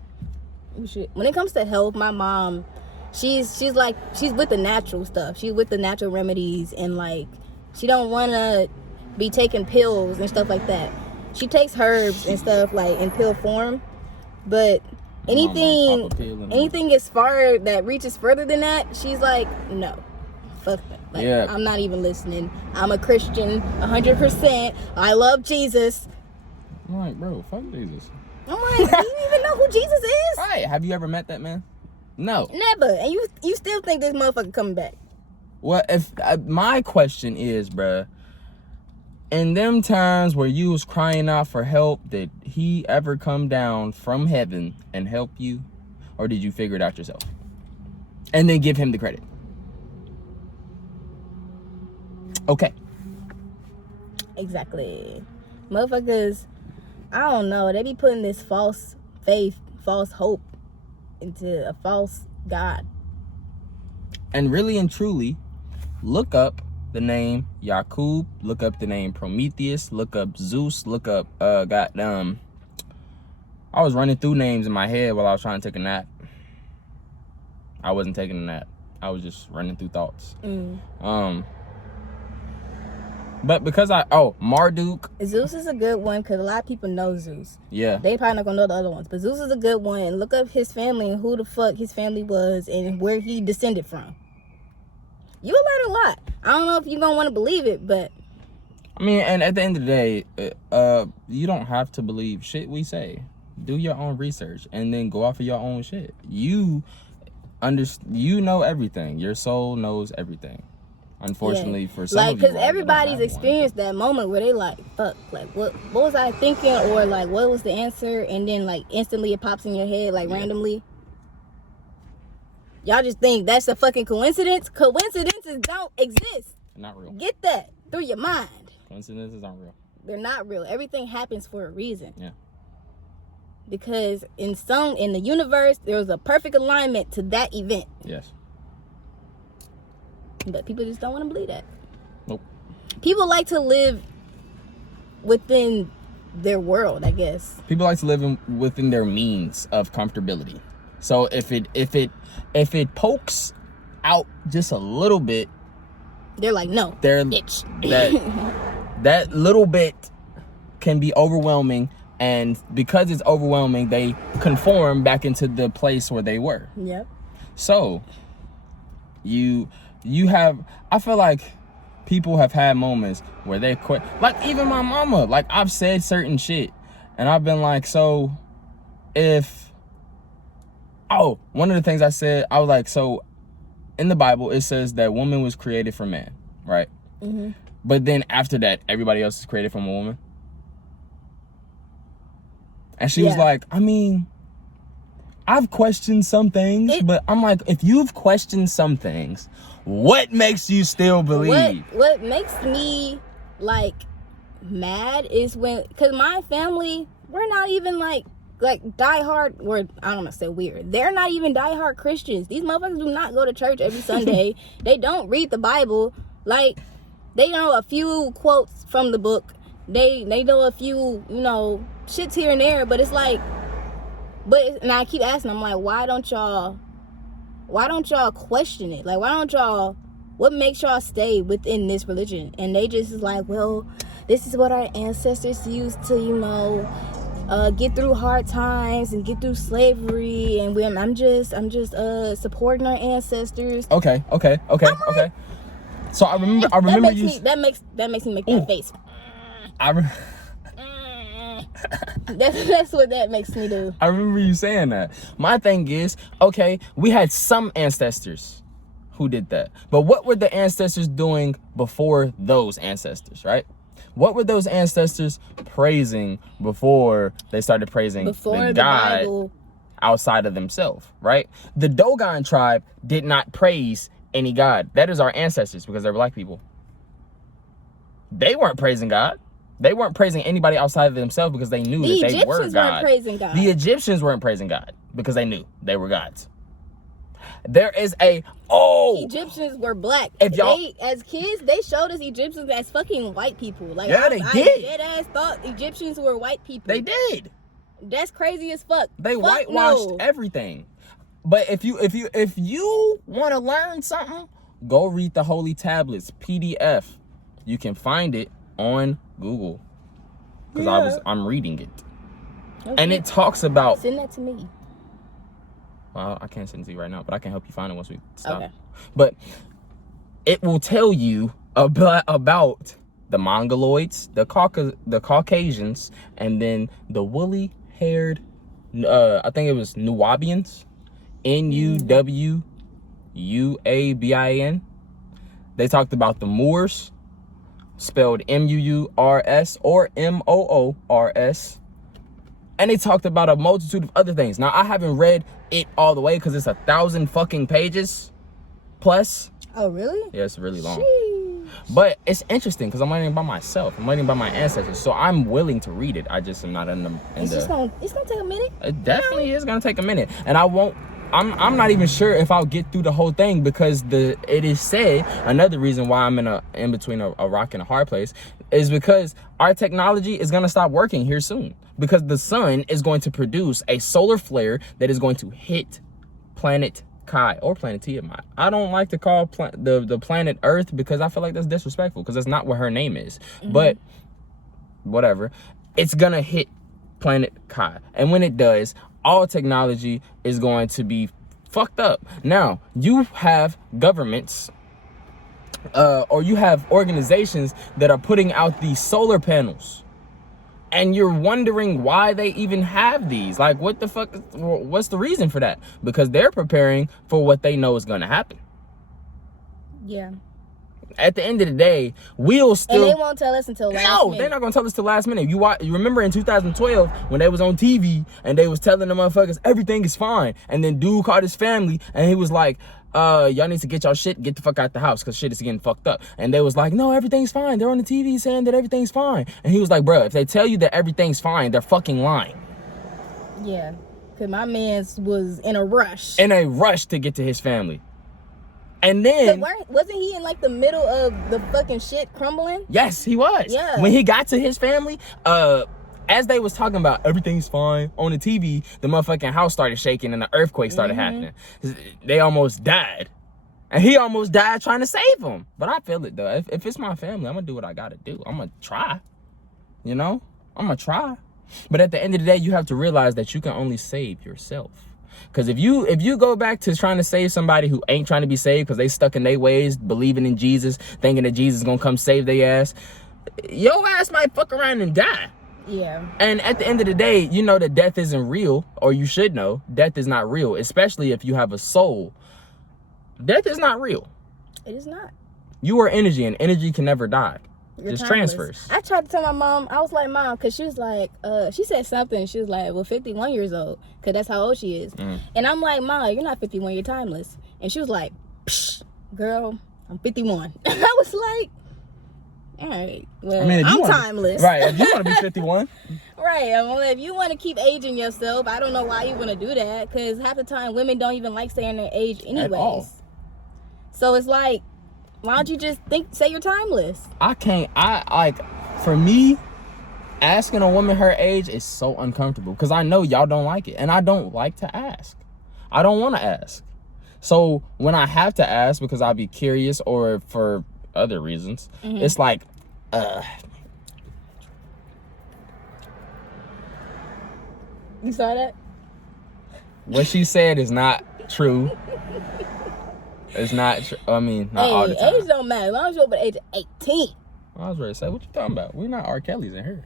when it comes to health, my mom, she's with the natural stuff. She's with the natural remedies, and like, she don't want to be taking pills and stuff like that. She takes herbs and stuff like in pill form, but anything as far that reaches further than that, she's like, no, fuck that. Like, yeah. I'm not even listening. I'm a Christian, 100%. I love Jesus. I'm like, bro, fuck Jesus. I'm like, do you even know who Jesus is? Right. Have you ever met that man? No. Never. And you still think this motherfucker coming back? Well, if my question is, bruh, in them times where you was crying out for help, did he ever come down from heaven and help you? Or did you figure it out yourself? And then give him the credit. Okay. Exactly. Motherfuckers, I don't know. They be putting this false faith, false hope into a false God. And really and truly, look up the name Yakub, look up the name Prometheus, look up Zeus, look up I was running through names in my head while I was trying to take a nap. I wasn't taking a nap. I was just running through thoughts. But because Marduk. Zeus is a good one because a lot of people know Zeus. Yeah. They probably not gonna know the other ones. But Zeus is a good one. And look up his family and who the fuck his family was and where he descended from. You'll learn a lot. I don't know if you're gonna want to believe it, but I mean, and at the end of the day, you don't have to believe shit we say. Do your own research and then go off of your own shit. You know everything. Your soul knows everything. Unfortunately, for some of you, because everybody's experienced that moment where they like, fuck, like what was I thinking, or like what was the answer, and then like instantly it pops in your head like randomly. Y'all just think that's a fucking coincidence? Coincidences don't exist. Not real. Get that through your mind. Coincidences aren't real. They're not real. Everything happens for a reason. Yeah. Because in the universe, there was a perfect alignment to that event. Yes. But people just don't want to believe that. Nope. People like to live within their world, I guess. People like to live within their means of comfortability. So if it pokes out just a little bit, they're like, no, bitch. That little bit can be overwhelming, and because it's overwhelming, they conform back into the place where they were. Yep. So you have, I feel like people have had moments where they quit. Like even my mama, like I've said certain shit and I've been like, so one of the things I said, I was like, so in the Bible, it says that woman was created from man, right? Mm-hmm. But then after that, everybody else is created from a woman. And she was like, I mean, I've questioned some things, but I'm like, if you've questioned some things, what makes you still believe? What makes me like mad is when, because my family, we're not even like diehard, or I don't want to say weird. They're not even diehard Christians. These motherfuckers do not go to church every Sunday. They don't read the Bible. Like, they know a few quotes from the book. They know a few, shits here and there, but it's like, and I keep asking, I'm like, why don't y'all question it? Like, what makes y'all stay within this religion? And they just is like, well, this is what our ancestors used to, get through hard times and get through slavery, and I'm just supporting our ancestors. Okay. So I remember that makes me make that face. That's what that makes me do. I remember you saying that. My thing is, okay, we had some ancestors who did that, but what were the ancestors doing before those ancestors, right? What were those ancestors praising before they started praising the God Bible outside of themselves, right? The Dogon tribe did not praise any God. That is our ancestors, because they're black people. They weren't praising God. They weren't praising anybody outside of themselves because they knew that they were God. The Egyptians weren't praising God. The Egyptians weren't praising God because they knew they were gods. There is Egyptians were black. As kids, they showed us Egyptians as fucking white people. Like, yeah, they did. I dead ass thought Egyptians were white people. They did. That's crazy as fuck. They whitewashed everything. But if you want to learn something, go read the Holy Tablets PDF. You can find it on Google, because I'm reading it. Okay. And it talks about, send that to me. Well, I can't send it to you right now, but I can help you find it once we stop. Okay. But it will tell you about the Mongoloids, the Caucasians, and then the woolly-haired, I think it was Nuwabians, Nuwabin. They talked about the Moors, spelled Muurs or Moors. And they talked about a multitude of other things. Now, I haven't read it all the way because it's 1,000 fucking pages plus. Oh, really? Yeah, it's really long. Sheesh. But it's interesting because I'm learning about myself. I'm learning about my ancestors. So I'm willing to read it. I just am not in the... It's going to take a minute. It definitely is going to take a minute. And I'm not even sure if I'll get through the whole thing, because it is said, another reason why I'm in between a rock and a hard place is because our technology is going to stop working here soon, because the sun is going to produce a solar flare that is going to hit planet Kai or planet Tiamat. I don't like to call the planet Earth because I feel like that's disrespectful, because that's not what her name is. Mm-hmm. But whatever, it's going to hit planet Kai. And when it does, all technology is going to be fucked up. Now, you have governments or you have organizations that are putting out these solar panels, and you're wondering why they even have these. Like, what the fuck? What's the reason for that? Because they're preparing for what they know is going to happen. Yeah. At the end of the day, we'll still... And they won't tell us until last minute. No, they're not going to tell us till last minute. You remember in 2012 when they was on TV and they was telling the motherfuckers everything is fine, and then dude called his family and he was like, y'all need to get y'all shit, get the fuck out the house because shit is getting fucked up. And they was like, no, everything's fine. They're on the TV saying that everything's fine. And he was like, bro, if they tell you that everything's fine, they're fucking lying. Yeah, because my man was in a rush. In a rush to get to his family. And then... Wasn't he in like the middle of the fucking shit crumbling? Yes, he was. Yeah. When he got to his family, as they was talking about everything's fine on the TV, the motherfucking house started shaking and the earthquake started happening. They almost died. And he almost died trying to save them. But I feel it though. If it's my family, I'm gonna do what I gotta do. I'm gonna try. You know? I'm gonna try. But at the end of the day, you have to realize that you can only save yourself. Because if you go back to trying to save somebody who ain't trying to be saved because they stuck in their ways, believing in Jesus, thinking that Jesus is gonna come save their ass, your ass might fuck around and die. Yeah. And at the end of the day, you know that death isn't real, or you should know death is not real, especially if you have a soul. Death is not real. It is not. You are energy, and energy can never die. Just transfers. I tried to tell my mom. I was like, Mom, because she was like, she said something. She was like, well, 51 years old, because that's how old she is. And I'm like, Mom, you're not 51. You're timeless. And she was like, psh, girl, I'm 51. I was like, all right, well, I mean, I'm timeless. Right, if you want to be 51. Right, well, if you want to keep aging yourself, I don't know why you want to do that, because half the time women don't even like saying their age anyways. So it's like, why don't you just say you're timeless? For me, asking a woman her age is so uncomfortable, because I know y'all don't like it, and I don't like to ask. I don't want to ask. So when I have to ask because I'll be curious or for other reasons, it's like, You saw that? What she said is not true. It's not true. I mean, not all the time. Age don't matter. As long as you're over the age of 18. I was ready to say, what you talking about? We're not R. Kelly's in here.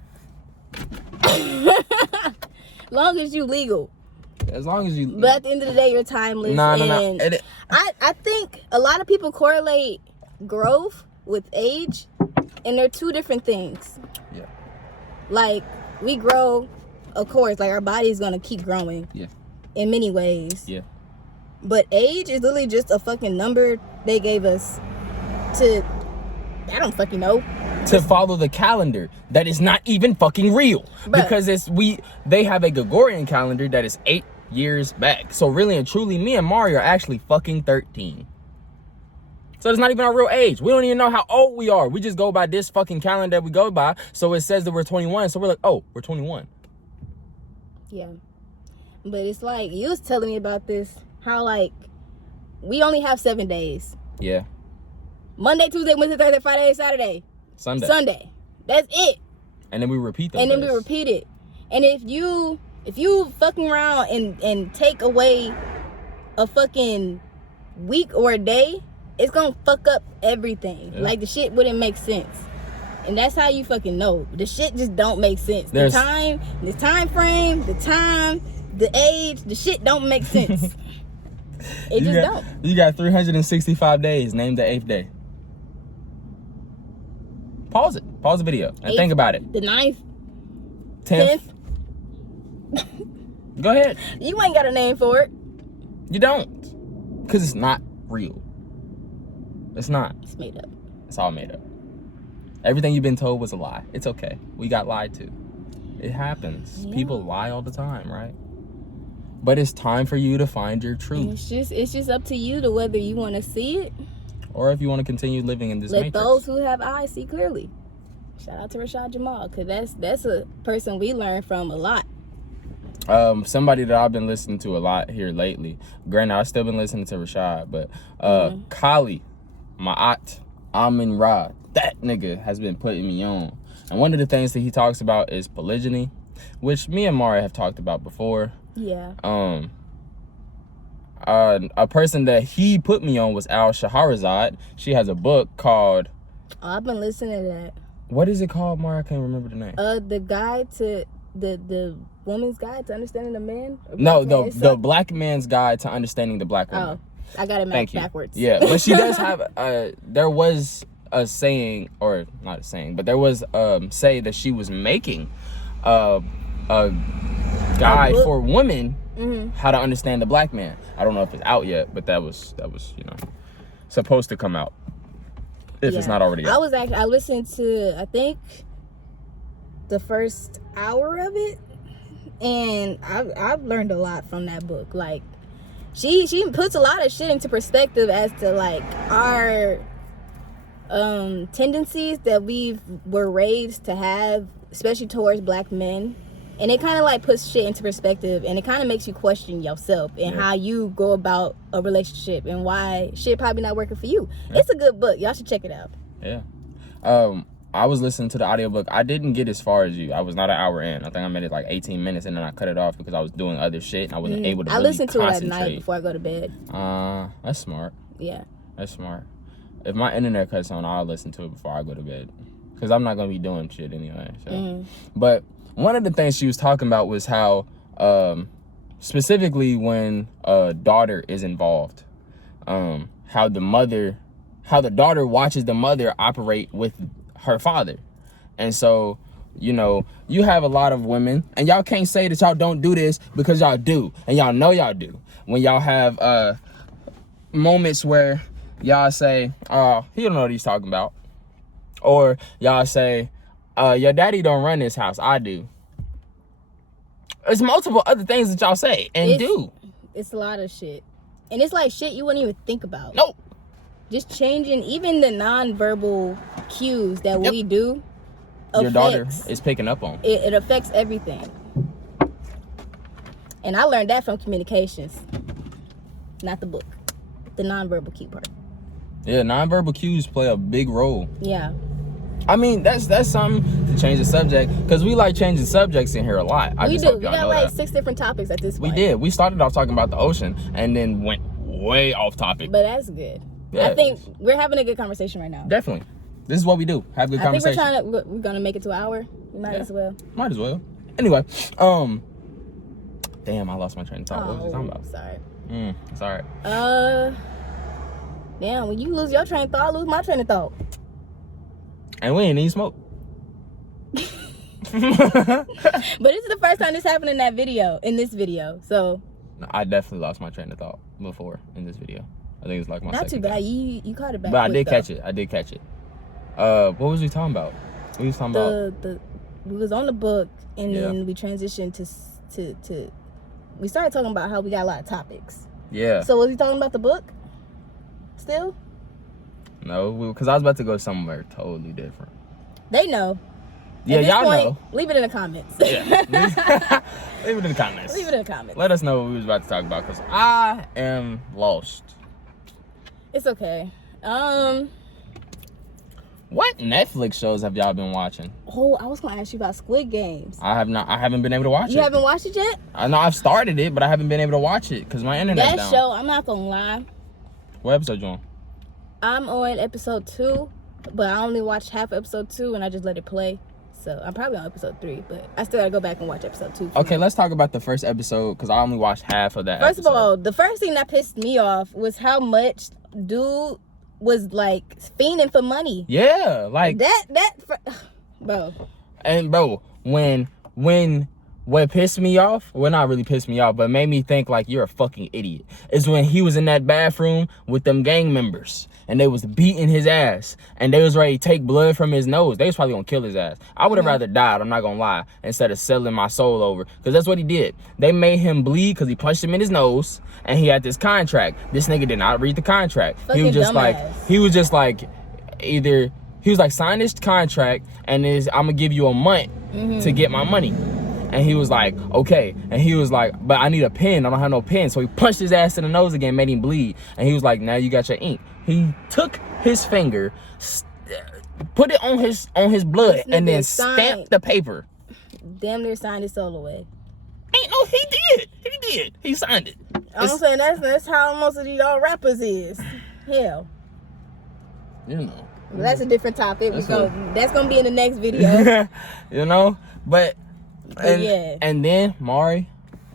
As long as you legal. As long as you... But at the end of the day, you're timeless. No. I think a lot of people correlate growth with age, and they're two different things. Yeah. Like, we grow, of course, like our body's gonna keep growing. Yeah. In many ways. Yeah. But age is literally just a fucking number they gave us to, I don't fucking know. To follow the calendar that is not even fucking real. Because they have a Gregorian calendar that is 8 years back. So really and truly, me and Mario are actually fucking 13. So it's not even our real age. We don't even know how old we are. We just go by this fucking calendar that we go by. So it says that we're 21. So we're like, oh, we're 21. Yeah. But it's like, you was telling me about this, how like, we only have 7 days. Yeah. Monday, Tuesday, Wednesday, Thursday, Friday, Saturday. Sunday. That's it. And then we repeat those And then days. we repeat it. And if you fucking around and take away a fucking week or a day, it's gonna fuck up everything. Yeah. Like, the shit wouldn't make sense. And that's how you fucking know. The shit just don't make sense. The time frame, the time, the age, the shit don't make sense. It just don't. You got 365 days. Name the 8th day. Pause it. Pause the video and think about it. The 9th. 10th. Go ahead. You ain't got a name for it. You don't. Because it's not real. It's not. It's made up. It's all made up. Everything you've been told was a lie. It's okay. We got lied to. It happens. Yeah. People lie all the time, right? But it's time for you to find your truth. It's just up to you to whether you want to see it, or if you want to continue living in this matrix. Let those who have eyes see clearly. Shout out to Rashad Jamal, because that's a person we learn from a lot. Somebody that I've been listening to a lot here lately. Granted, I've still been listening to Rashad, but Kali, Ma'at, Amin Ra, that nigga has been putting me on. And one of the things that he talks about is polygyny, which me and Mara have talked about before. Yeah. A person that he put me on was Al Shaharazad. She has a book called... Oh, I've been listening to that. What is it called, Mara? I can't remember the name. The guide to... The woman's guide to understanding the man? No, the black man's guide to understanding the black woman. Oh, I got it backwards. Yeah, but she does have... there was a saying, or not a saying, but there was say that she was making a guide for women how to understand the black man. I don't know if it's out yet, but that was supposed to come out if it's not already out. I listened to, I think, the first hour of it, and I've learned a lot from that book. Like, she puts a lot of shit into perspective as to like our tendencies that were raised to have, especially towards black men. And it kind of like puts shit into perspective, and it kind of makes you question yourself and how you go about a relationship and why shit probably not working for you. Yeah. It's a good book. Y'all should check it out. Yeah. I was listening to the audiobook. I didn't get as far as you. I was not an hour in. I think I made it like 18 minutes, and then I cut it off because I was doing other shit and I wasn't able to really listen to it at night before I go to bed. That's smart. Yeah. That's smart. If my internet cuts on, I'll listen to it before I go to bed because I'm not going to be doing shit anyway. So. But one of the things she was talking about was how, specifically when a daughter is involved, how the daughter watches the mother operate with her father. And so, you know, you have a lot of women, and y'all can't say that y'all don't do this because y'all do, and y'all know y'all do. When y'all have moments where y'all say, "Oh, he don't know what he's talking about," or y'all say, "Your daddy don't run this house, I do." There's multiple other things that y'all say and do. It's a lot of shit, and it's like shit you wouldn't even think about. Nope. Just changing even the non-verbal cues that we do. Your daughter is picking up on. It affects everything. And I learned that from communications. Not the book. The non-verbal cue part. Yeah, non-verbal cues play a big role. Yeah. I mean, that's something to change the subject, because we like changing subjects in here a lot. We do. We got like 6 different topics at this point. We did. We started off talking about the ocean and then went way off topic. But that's good. Yeah. I think we're having a good conversation right now. Definitely. This is what we do. Have good conversation. I think we're gonna make it to an hour. We might as well. Might as well. Anyway, damn, I lost my train of thought. What was you talking about? Sorry. It's all right. Damn, when you lose your train of thought, I lose my train of thought. And we ain't need smoke. But this is the first time this happened in this video. So I definitely lost my train of thought before in this video. I think it's like my not second too bad. time. You caught it back. But I did catch it. What was we talking about? We was talking about we was on the book, and then we transitioned to we started talking about how we got a lot of topics. Yeah. So was we talking about the book still? No, because I was about to go somewhere totally different. They know. Yeah, y'all know. Leave it in the comments. Yeah. Leave it in the comments. Leave it in the comments. Let us know what we was about to talk about, because I am lost. It's okay. What Netflix shows have y'all been watching? Oh, I was gonna ask you about Squid Games. I haven't been able to watch it. You haven't watched it yet? I know I've started it, but I haven't been able to watch it because my internet's down. That show, I'm not gonna lie. What episode you on? I'm on episode 2, but I only watched half episode 2 and I just let it play. So I'm probably on episode 3, but I still gotta go back and watch episode 2. Okay, let's talk about the first episode, because I only watched half of that First of all, the first thing that pissed me off was how much dude was like fiending for money. Yeah, like bro. And bro, when what pissed me off, well, not really pissed me off, but made me think like you're a fucking idiot, is when he was in that bathroom with them gang members and they was beating his ass and they was ready to take blood from his nose. They was probably gonna kill his ass. I would have rather died, I'm not gonna lie, instead of selling my soul over, because that's what he did. They made him bleed because he punched him in his nose, and he had this contract. This nigga did not read the contract. Fucking he was just dumbass. like either he was like, sign this contract and I'm gonna give you a month to get my money. And he was like, okay. And he was like, but I need a pen. I don't have no pen. So he punched his ass in the nose again, made him bleed. And he was like, now you got your ink. He took his finger, put it on his blood, and then stamped the paper. Damn near signed his soul away. He did. He signed it. I'm saying that's how most of y'all rappers is. Hell. You know. Well, that's a different topic. That's gonna be in the next video. You know? But yeah. And then Mari,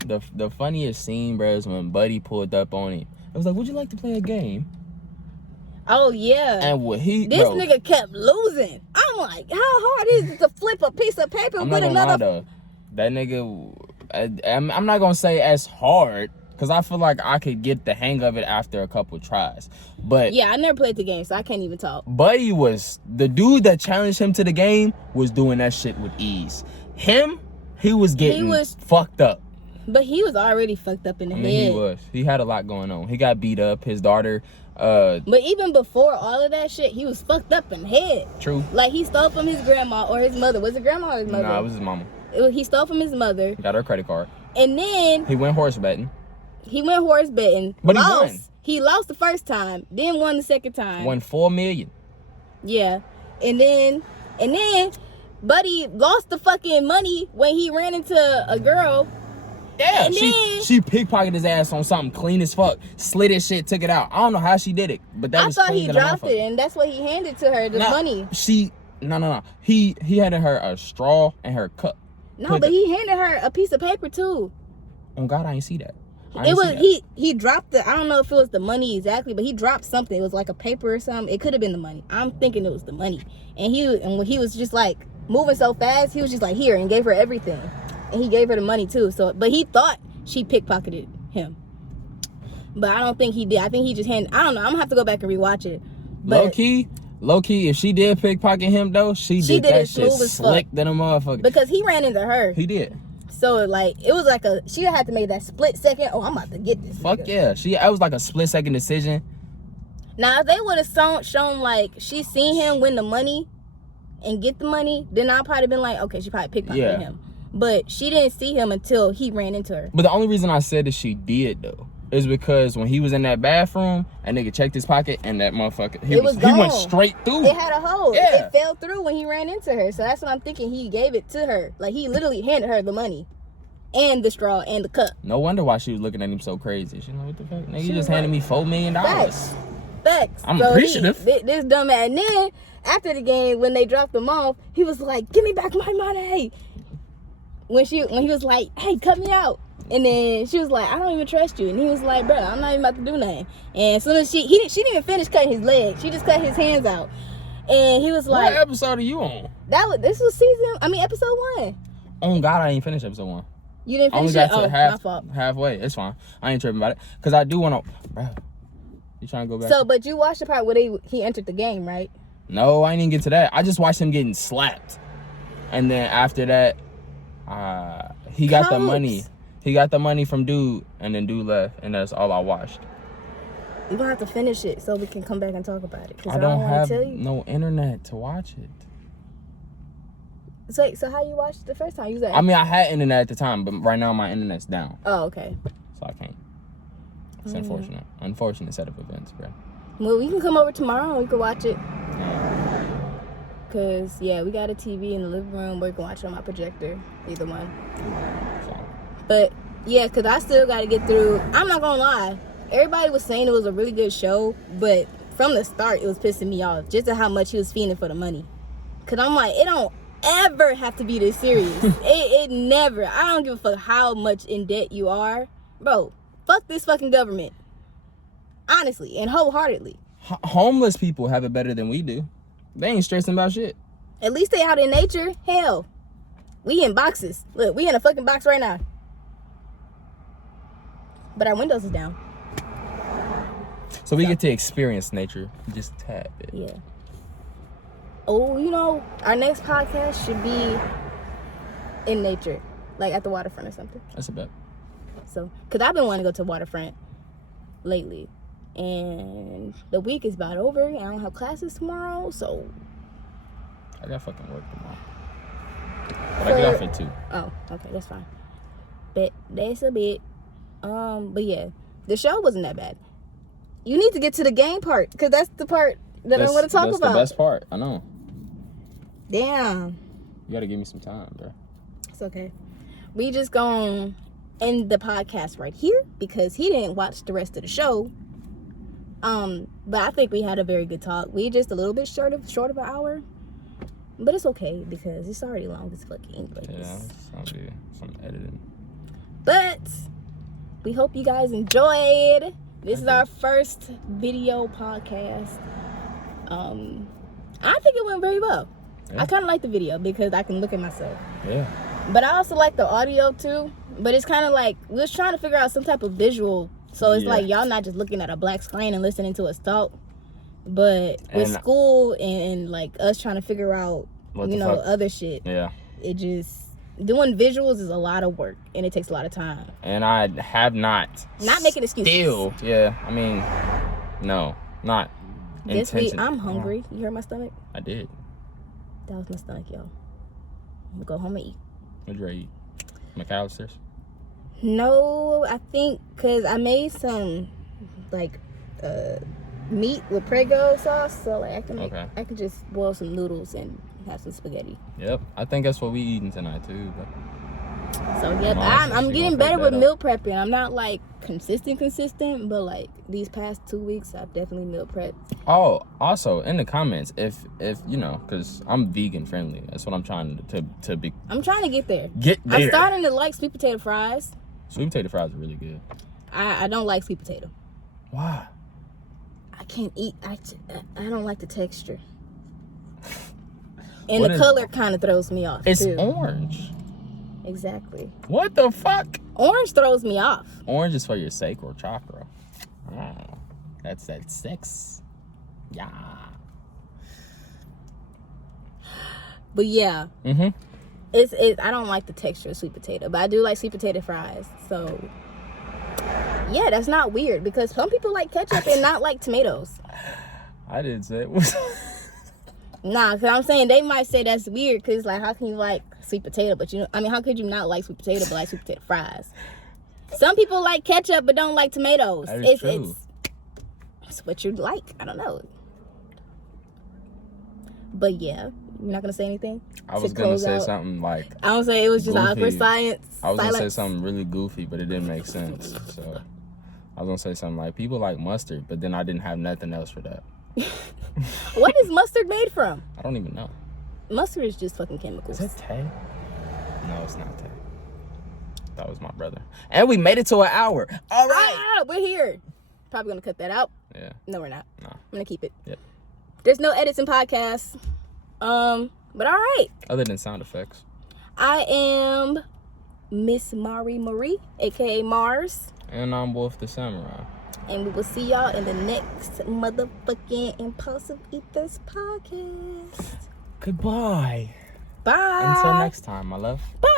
the funniest scene, bro, is when Buddy pulled up on him. It was like, would you like to play a game? Oh yeah. And what this nigga kept losing. I'm like, how hard is it to flip a piece of paper with another? That nigga, I'm not gonna say as hard, because I feel like I could get the hang of it after a couple tries. But yeah, I never played the game, so I can't even talk. Buddy was the dude that challenged him to the game, was doing that shit with ease. He was getting fucked up. But he was already fucked up in the head. He had a lot going on. He got beat up. His daughter. But even before all of that shit, he was fucked up in the head. True. Like, he stole from his grandma or his mother. Was it grandma or his mother? Nah, it was his mama. He stole from his mother. Got her credit card. And then he went horse betting. But lost. He won. He lost the first time, then won the second time. Won $4 million. Yeah. And then Buddy lost the fucking money when he ran into a girl. Yeah, she pickpocketed his ass on something clean as fuck, slid his shit, took it out. I don't know how she did it, but that was clean. I thought he dropped it, and that's what he handed to her, the money. No. He handed her a straw and her cup. No, but he handed her a piece of paper too. Oh God, I ain't see that. It was he dropped the, I don't know if it was the money exactly, but he dropped something. It was like a paper or something. It could have been the money. I'm thinking it was the money. And when he was just like moving so fast, he was just like here and gave her everything. And he gave her the money too. So, but he thought she pickpocketed him. But I don't think he did. I think he just I don't know. I'm gonna have to go back and rewatch it. But Low key, if she did pickpocket him though, she did that shit slick than a motherfucker. Because he ran into her. He did. So like it was like she had to make that split second. Oh, I'm about to get this. Fuck nigga. Yeah, it was like a split second decision. Now if they would have shown like she seen him win the money and get the money, then I'd probably been like, okay, she probably pickpocketed him. But she didn't see him until he ran into her. But the only reason I said that she did though is because when he was in that bathroom, and nigga checked his pocket and that motherfucker, he went straight through. It had a hole. Yeah. It fell through when he ran into her. So that's what I'm thinking. He gave it to her. Like he literally handed her the money and the straw and the cup. No wonder why she was looking at him so crazy. She's like, what the fuck? Nigga, you just handed me $4 million. Facts. I'm appreciative. This dumb ass. And then after the game, when they dropped him off, he was like, give me back my money. When he was like, hey, cut me out. And then she was like, I don't even trust you. And he was like, bro, I'm not even about to do nothing. And as soon as she didn't even finish cutting his legs. She just cut his hands out. And he was like, what episode are you on? This was episode 1. Oh God, I ain't finished episode 1. You didn't finish it? I only got to halfway. It's fine. I ain't tripping about it. Cause I do want to, bro. You trying to go back? So, but you watched the part where he entered the game, right? No, I didn't get to that. I just watched him getting slapped. And then after that, he got the money. He got the money from dude, and then dude left, and that's all I watched. You're gonna have to finish it so we can come back and talk about it. I don't have no internet to watch it. So how you watched it the first time? You was like, I mean, I had internet at the time, but right now my internet's down. Oh, okay. So I can't. It's unfortunate. Unfortunate set of events, bro. Well, we can come over tomorrow and we can watch it. Cause we got a TV in the living room. We can watch it on my projector. Either one. So. But cause I still gotta get through. I'm not gonna lie. Everybody was saying it was a really good show, but from the start it was pissing me off just at how much he was fiending for the money. Cause I'm like, it don't ever have to be this serious. it never. I don't give a fuck how much in debt you are, bro. Fuck this fucking government. Honestly and wholeheartedly. Homeless people have it better than we do. They ain't stressing about shit. At least they out in nature. Hell, we in boxes. Look, we in a fucking box right now. But our windows is down. So we get to experience nature. Just tap it. Yeah. Oh, our next podcast should be in nature. Like at the waterfront or something. That's a bet. So, because I've been wanting to go to the waterfront lately. And the week is about over. And I don't have classes tomorrow, so. I got fucking work tomorrow. But I get off at 2. Oh, okay, that's fine. But that's a bit. But yeah, the show wasn't that bad. You need to get to the game part, because that's the part that I want to talk about. That's the best part. I know. Damn. You got to give me some time, bro. It's okay. We just gonna end the podcast right here, because he didn't watch the rest of the show. But I think we had a very good talk. We just a little bit short of an hour. But it's okay, because it's already long as fucking English. Yeah, it's gonna be some editing. But we hope you guys enjoyed. This is our first video podcast. I think it went very well. Yeah. I kind of like the video because I can look at myself. Yeah. But I also like the audio too. But it's kind of like we was trying to figure out some type of visual. So it's like y'all not just looking at a black screen and listening to us talk. But with school and like us trying to figure out, other shit. Yeah. It just, doing visuals is a lot of work and it takes a lot of time. And I have not making excuses. Still, I mean, no, not this week I'm hungry. You heard my stomach? I did. That was my stomach, yo. I'm gonna go home and eat. What'd you eat? McAllister's? No, I think because I made some like meat with Prego sauce, so like I can just boil some noodles and have some spaghetti. Yep, I think that's what we eating tonight too. But so I'm getting better with meal prepping. I'm not like consistent, but like these past 2 weeks I've definitely meal prepped. Oh, also in the comments, if because I'm vegan friendly, that's what I'm trying to be. I'm trying to get there. Get there. I'm starting to like sweet potato fries. Sweet potato fries are really good. I don't like sweet potato. Why? I can't eat. I don't like the texture. And What the is- color kind of throws me off, It's too. orange. Exactly. What the fuck? Orange throws me off. Orange is for your sacral chakra. Oh, that's that sex. Yeah. But yeah, Mm-hmm. I don't like the texture of sweet potato, but I do like sweet potato fries. So yeah, that's not weird because some people like ketchup and not like tomatoes. I didn't say it was. Nah, because I'm saying they might say that's weird because, like, how can you like sweet potato, but how could you not like sweet potato but like sweet potato fries? Some people like ketchup but don't like tomatoes. That is true. It's what you like. I don't know. But yeah, you're not going to say anything? I was going to say something like. I don't say it was just goofy. awkward science. I was going to say silence. something really goofy, but it didn't make sense. So I was going to say something like, people like mustard, but then I didn't have nothing else for that. What is mustard made from? I don't even know. Mustard is just fucking chemicals. Is it Tay? No, it's not Tay. That was my brother. And we made it to an hour. All right. We're here. Probably gonna cut that out. Yeah. No, we're not. No. I'm gonna keep it. Yep. There's no edits in podcasts. But all right. Other than sound effects. I am Miss Marie, aka Mars. And I'm Wolf.The.Samurai. And we will see y'all in the next motherfucking Impulsive Ethers podcast. Goodbye. Bye. Until next time, my love. Bye.